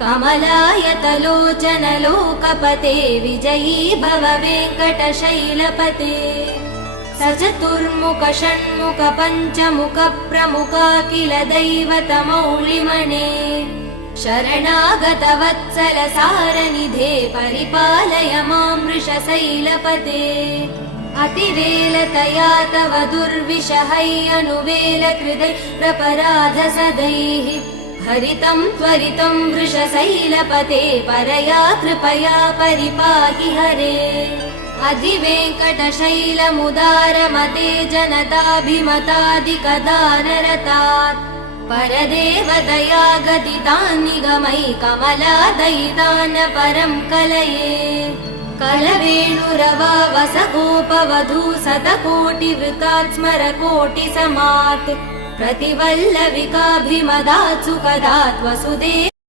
कमलायतलोचन लोकपते विजयी भव वेङ्कटशैलपते सचतुर्मुख षण्मुख पञ्चमुख प्रमुखाखिल दैवतमौलिमणे शरणागत वत्सल सारनिधे परिपालय मां वृषशैलपते अतिवेलतया तव दुर्विषहै अनुवेल कृदै प्रपराध सदैः हरितं त्वरितं वृषशैलपते परया कृपया परिपाहि हरे अधिवेङ्कटशैलमुदारमते जनताभिमतादिकदानरतात् परदेवदया गदितान् निगमै कमलादयितान् परं कलये कलवेणुरवा वसगोपवधू शतकोटिवृतात् स्मरकोटिसमात् प्रतिवल्लविकाभिमदात् सुखदात् वसुदेव